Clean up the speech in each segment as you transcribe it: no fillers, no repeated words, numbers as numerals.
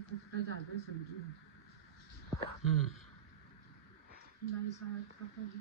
कुत्ता ज्यादा सब्जी है। दाल सलाद का भाजी।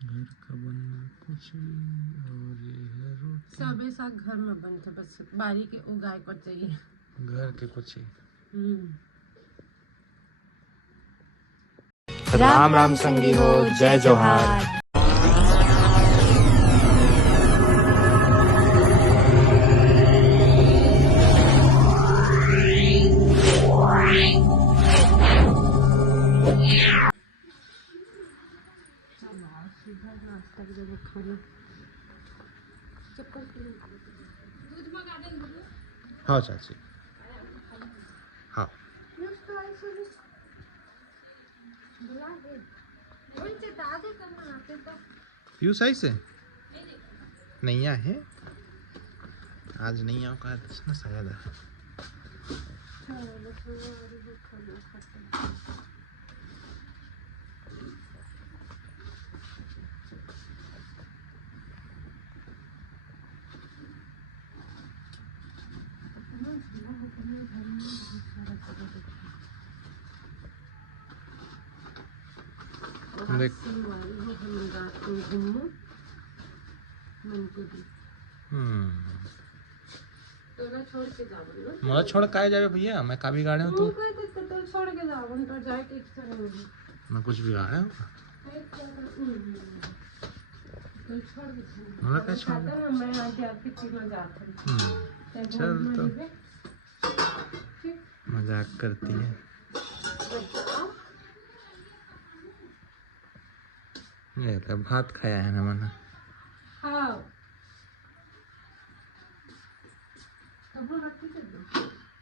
घर का बनना कुछ और ये है रोटी। सब ऐसा घर में बनते, बस बारी के उगाए को चाहिए, घर के कुछ ही। राम राम संगी हो, जय जोहार। नाश्ता की जगह खाना। चप्पल दूध मंगा दें। हाँ चाची, हाँ पीयूष आई से नहीं है आज, नहीं आओ का ना शायद है। देख छोड़ के जाओ मोला छोड़ काहे जावे भैया, मैं का बिगाड़े हूँ तो छोड़ के जाओ तो जाए के इच्छा नहीं। मैं कुछ बिगाड़े हूँ मोला क्या छोड़ मैं आगे आपकी चीज में जाता हूँ। चल तो मजाक करती है। ये तो भात खाया है ना मना। हाँ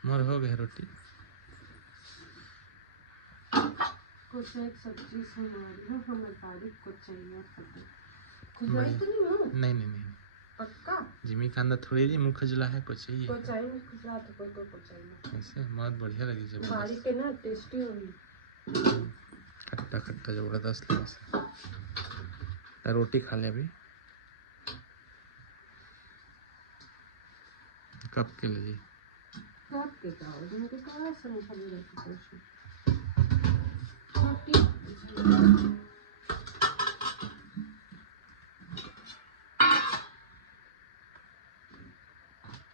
मोर हो गया रोटी। कुछ एक सब्जी से हमें तारीफ को चाहिए। खुजवाई तो नहीं हो? नहीं नहीं नहीं पक्का जिमी खांदा थोड़ी जी मुँह खजला है कुछ चाहिए। को चाहिए खुजला तो कोई को चाहिए। ऐसे बहुत बढ़िया लगी जब बारी के ना टेस्टी होगी। खट्टा खट्टा जबरदस्त लगा से। रोटी खा ले अभी। कब के लिए कब के का उनके कहाँ से निकल रही थी रोटी।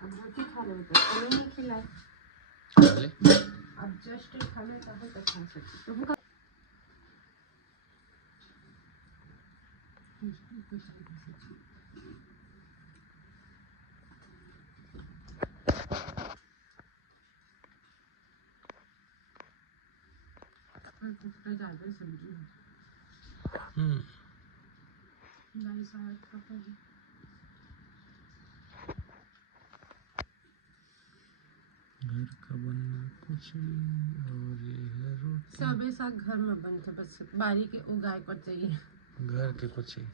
अब रोटी खा लो तो खाने नहीं खिलाए। अब जस्ट खाने का है तो खा सकते हो। कुत्ता ज्यादा सब्जी है। दाल सलाद का भाजी। घर का बनना कुछ और ये है रोटी। सब ऐसा घर में बनते, बस बारी के उगाए को चाहिए, घर के कुछ ही।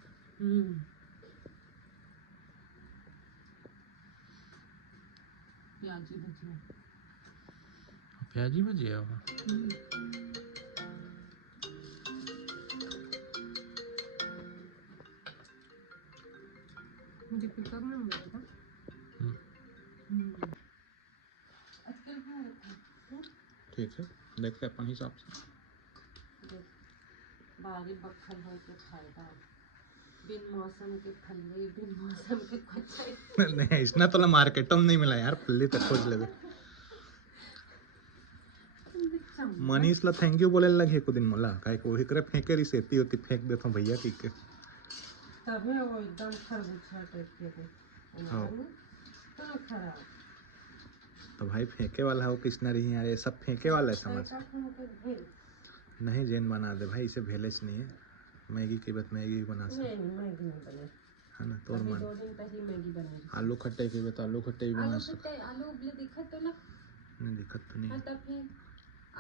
प्याजी भजिया। प्याजी भजिया हुआ। मुझे पिकअप में मिला था। ठीक है देखते अपन हिसाब से। बारी बखल हो के फायदा बिन मौसम के फल्ले बिन मौसम के कच्चे। नहीं इसना तो मार्केटों में नहीं मिला यार, फल्ली तक खोज लेबे। मनीष ला थैंक यू बोले लगे को दिन मोला काहे को एकरे फेंके रही सेती होती फेंक देता भैया की के। तबे वो एकदम खरबूजा टाइप के है तो खराब। तो भाई फेंके वाला हो किसना रही यार, ये सब फेंके वाला है समझ। नहीं जेन बना दे भाई, इसे भेले से नहीं है। मैगी की बात मैगी बना सकते। नहीं मैगी नहीं बने है ना तोर मन। 2 दिन पहले मैगी बनी। आलू खट्टे की बात आलू खट्टे भी बना सकते। आलू उबले दिखत तो ना नहीं दिक्कत तो नहीं। तब फिर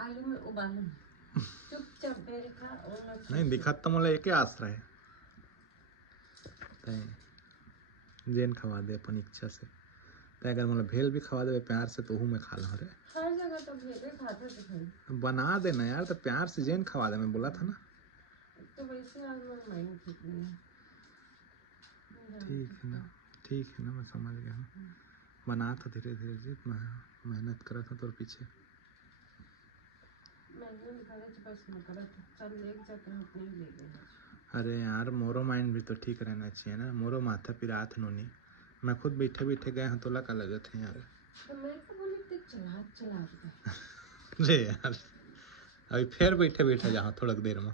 आलू में उबालो चुपचाप बेर खा और नहीं दिक्कत तो मोला एके आश्रय है जेन खवा दे अपन इच्छा से। तो अगर मतलब भेल भी खवा दे प्यार से तो हूँ मैं खा लूँ। अरे हर जगह तो भेले खाते थे। बना देना यार तो प्यार से जेन खवा दे, मैं बोला था ना। तो वैसे आज मैं माइंड ठीक नहीं है। ठीक है ना ठीक है ना, मैं समझ गया हूँ। बना था धीरे धीरे, मैं मेहनत करा था तोर पीछे। मैंने घर बस में करा था, चल ले जाते हैं अपने ले गए। अरे यार मोरो माइंड भी तो ठीक रहना चाहिए ना, मोरो माथा पिरात नोनी। मैं खुद बैठे बैठे गए हैं, तोला का लगत है यार। तो मैं तो बोली ते चला चला के अरे यार अभी फिर बैठे बैठे जहाँ थोड़ा देर में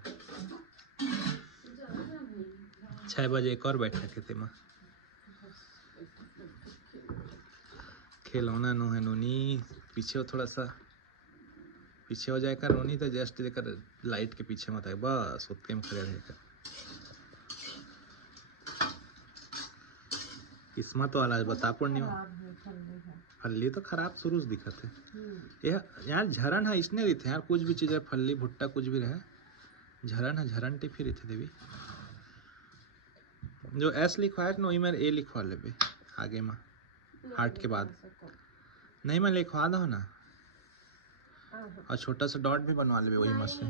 6 बजे एक और बैठा के ते में खिलौना नो है नोनी। पीछे हो थोड़ा सा, पीछे हो जाएगा नोनी, तो जस्ट देकर लाइट के पीछे मत आए, बस उतने में खड़े रहेगा। किस्मत वाला बता पूर्णिमा, फल्ली तो खराब शुरू से दिखत है यार। झरन है इसने रही थे यार, कुछ भी चीज़ है, फल्ली भुट्टा कुछ भी रहे, झरन है, झरन टिफी रही थे देवी। जो एस लिखवाया ना वही मेरे ए लिखवा ले आगे में, हार्ट के बाद नहीं, मैं लिखवा दो ना, और छोटा सा डॉट भी बनवा ले वही में से,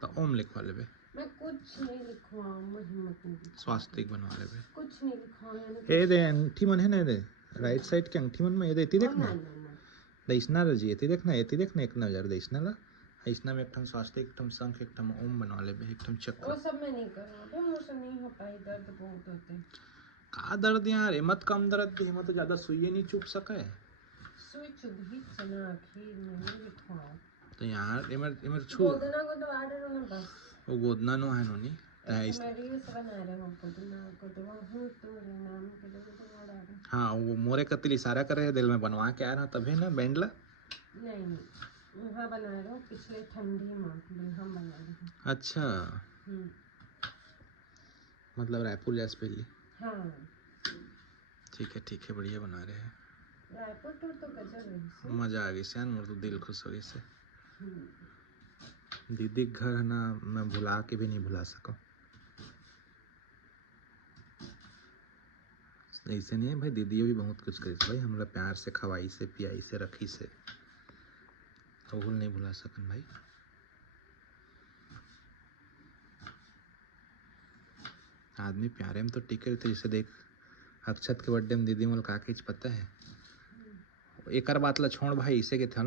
तो ओम लिखवा ले। मैं कुछ नहीं लिखवाऊं, हिम्मत नहीं, स्वास्तिक बनवा ले। कुछ नहीं लिखवाऊं। ए दे अंगठी मन है ना, दे राइट साइड के अंगठी मन में ये देती देखना, दैसना रजी येती देखना, येती देखना, एक नजर दैसना ला, ऐसना में एक ठम स्वास्तिक, एक ठम शंख, एक ठम ओम बनवा ले, एक ठम चक्र। वो सब मैं नहीं करूंगा, मुझसे नहीं हो पाई, दर्द बहुत होते हैं। का दर्द यार, हिम्मत कम दर्द दी, हिम्मत तो ज्यादा सुइए नहीं चुप सके, सुई चुभी चना आखिर में नहीं लिखवाऊं। तो यार इमर छू गोदना को दबा दे ना बस, वो गोदना नो है नोनी, मेरी भी सब बना रहे हो, गोदना को दबा हूं तो नाम के दबा दे। हाँ वो मोरे कतिल इशारा कर रहे दिल में बनवा के आ रहा तभी ना बैंडला। नहीं वहाँ बना रहे हो, पिछले ठंडी में हम बना रहे हैं। अच्छा मतलब रायपुर जैसे पहले। हाँ ठीक है बढ़िया बना रहे हैं। रायपुर टूर तो गजब है, मजा आ गई से, मोर तो दिल खुश हो गई से। दीदी घर है ना, मैं भुला के भी नहीं भुला सकूं। ऐसे नहीं है भाई, दीदी भी बहुत कुछ करी भाई, हमरा प्यार से खवाई से, पियाई से, रखी से, तो भूल नहीं भुला सकन भाई। आदमी प्यारे में तो टिके रहते, जैसे देख अक्षत के बर्थडे में दीदी मोल का पता है, एक बात ला छोड़ भाई, इसे के थे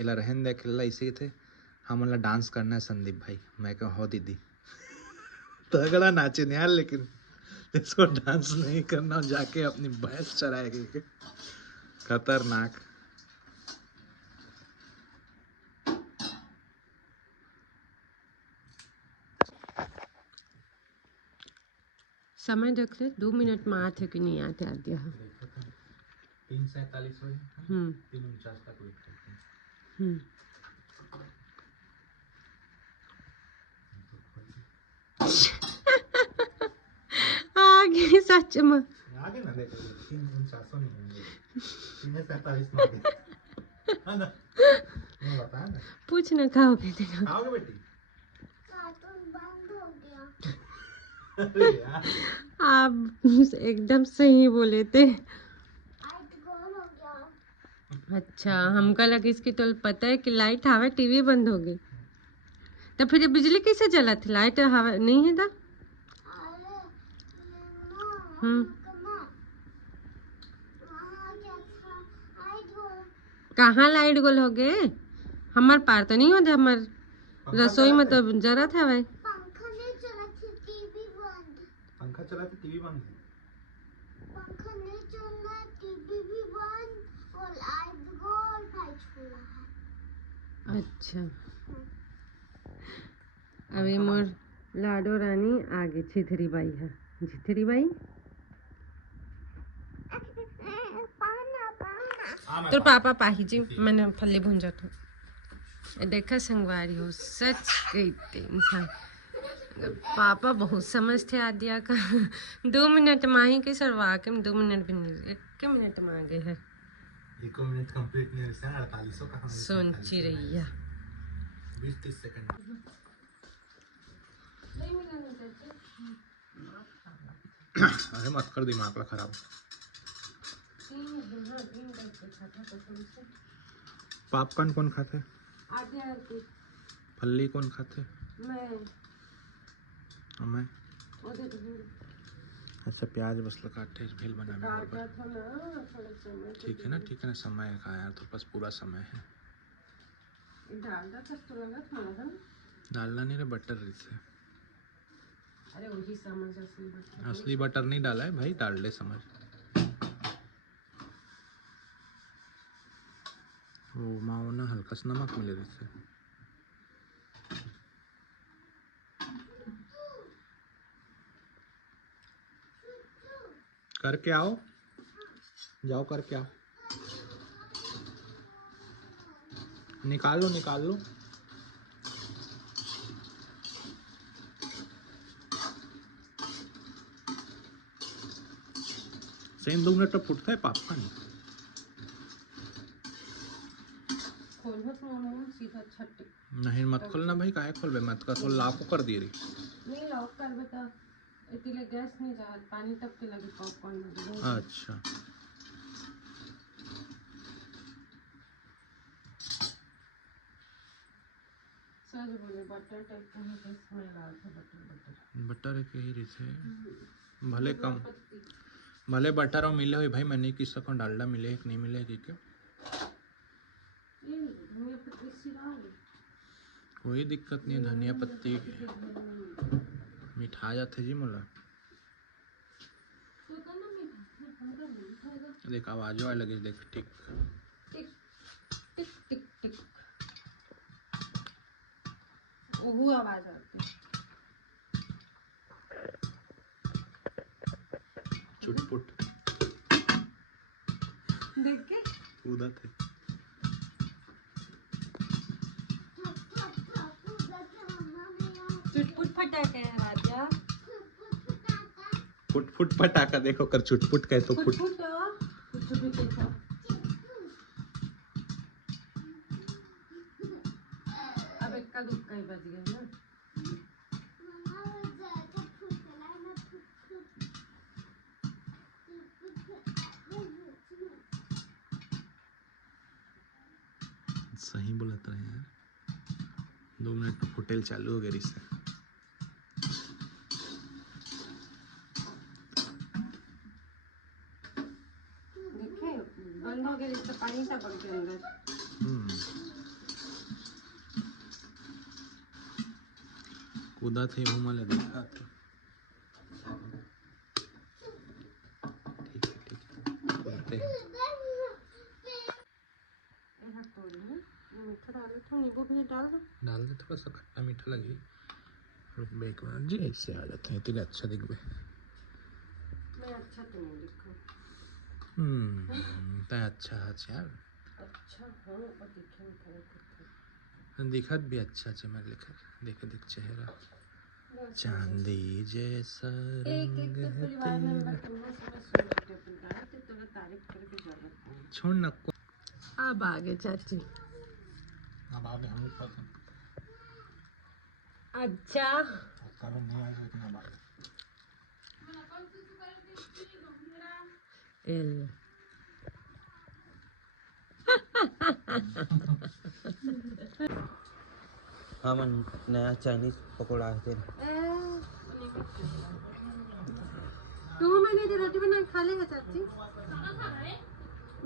एला रहन दे खेला, इसे के थे हम ला डांस करना है संदीप भाई। मैं कहा हो दीदी तगड़ा नाचे नहीं यार, लेकिन इसको डांस नहीं करना, जाके अपनी भैंस चराएगी, खतरनाक। समय देख ले, 2 मिनट में आते कि नहीं आते आ दिया। 3:47 हुए, 3:49 तक वेट करते हैं। आगे सच में आगे ना देख 3:49 नहीं होंगे, 3:47 में आगे है ना, मैं बता ना, पूछ ना खाओगे देखो, खाओगे बेटी, कार्टून बंद हो गया। अरे यार आप एकदम सही बोले थे। लाइट गोल हो गया। अच्छा हमका लगा इसकी तो पता है कि लाइट हवा टीवी बंद हो गई, तो फिर ये बिजली कैसे जला थी, लाइट हवा नहीं है था। अरे हम्म वहाँ क्या था, लाइट गोल। कहाँ लाइट गोल हो गए, हमार पार तो नहीं होता, हमार रसोई में तो जरा था भाई। पंखा नहीं चला थी, टीवी बंद। पंखा चला तो टीवी बंद है, पंखा नहीं चल रहा है, टीवी भी बंद और लाइट गोल फाइट हो रहा है। अच्छा अभी मोर लाडो रानी आगे छिथरी बाई है, छिथरी बाई पाना पाना। तो पापा पाही जी मैंने फल्ली भूंजा तो देखा संगवारी हो, सच कहते इंसान पापा बहुत समझते आ दिया का 2 मिनट माही के सरवा के 2 मिनट भी नहीं, 1 मिनट में आगे है। 1 मिनट कंप्लीट नहीं हुआ, 48 का सोची रही है 20-30 सेकंड। अरे मत कर दिमाग ला खराब। पॉपकॉर्न कौन खाते, फल्ली कौन खाते, मैं मैं ऐसा प्याज बस काटे भेल बनाने काटा बराबर। था ना थोड़ा समय ठीक है ना समय का यार, तो पास पूरा समय है। डालडा कस्तो लगा थोड़ा सा। डालना नहीं रे, बटर रही थे। अरे वही समझ असली बटर नहीं डाला है भाई, डाल दे समझ। वो माओ ना हल्का सा नमक मिले रही थे। करके आओ, जाओ करके आओ। निकाल लो। सेम 2 मिनट तो फुटता है पापा नहीं। खोल मत मानो सीधा छट्टी। नहीं मत खोलना भाई, काहे खोलबे, मत का खोल लाको कर दिए रही। नहीं लॉक कर बता, इतने गैस नहीं जा, पानी टपके लगे पॉपकॉर्न में। अच्छा सच बोले बटर टाइप का है, स्मेल आ रहा बटर। बटर के ही रही थे, भले बटर और मिले हुए भाई, मैं नहीं किस सकूँ डालडा मिले कि नहीं मिले कि कोई दिक्कत नहीं। धनिया पत्ती मिठा जाते जी मोला। देख आवाज आए लगे, देख टिक टिक टिक टिक टिक वो आवाज आती है। चुटपुट देख के कूदा थे। चुटपुट फटाके हैं राजा। फुट पटाखा देखो कर, चुटपुट कहे तो फुट। फुट कुछ भी कहता। अब इक्का दुक्का ही बज गया ना। सही बोलत रहे यार, 2 मिनट में होटल चालू हो गई से। देखे बंद हो गया, इसका पानी था बन के अंदर। कूदा थे वो माले देखा था। ठीक है मीठा डालो तो नींबू भी डाल दो। डाल दे, थोड़ा सा खट्टा मीठा लगे। एक मिनट जी, ऐसे आ जाते हैं तेरे अच्छा दिख बे। मैं अच्छा तो नहीं दिखूं। तय अच्छा है यार, अच्छा हाँ और दिखे में फर्क दिखत भी अच्छा है। मैं लिखा देख देख चेहरा चांदी जैसा रंग है तेरा। छोड़ न को। अब आगे चाची। अब आगे हम अच्छा करो नहीं आएगा इतना बात। एल हम नया चाइनीज पकौड़ा है। 2 महीने की रोटी बना खा लेगा चाची?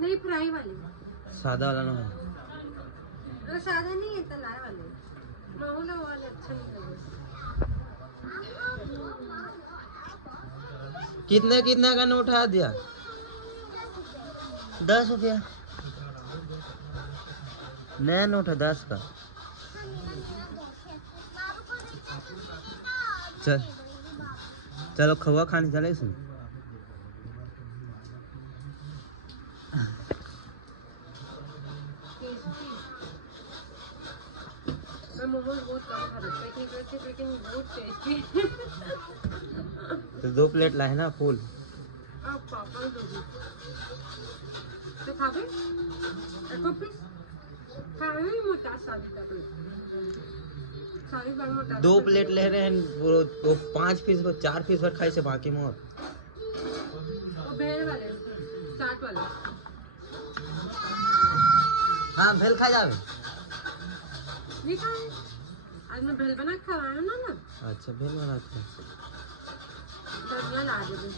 नहीं फ्राई वाली, सादा वाला ना हो। वो सादा नहीं है, तलाए वाले माहौला वाले अच्छा नहीं लगेगा। कितने का नोट उठा दिया? 10 रुपया नया नोट है 10 का। चलो खवा खाने चले इसमें। मैं मोमोज बहुत कम खाता था, लेकिन बहुत टेस्टी। तो 2 प्लेट लाए ना फुल। अब पापा दोगी तो खा भी एको पीस खा भी मोटा शादी तक सारी बार मोटा। 2 प्लेट ले रहे हैं वो 5 पीस को 4 पीस और खाई से बाकी मोर। वो भेल वाले चाट वाले। हाँ भेल खा जावे। नहीं खाए आज मैं भेल बना के खवाया ना। अच्छा भेल बना था। सगळं लागेल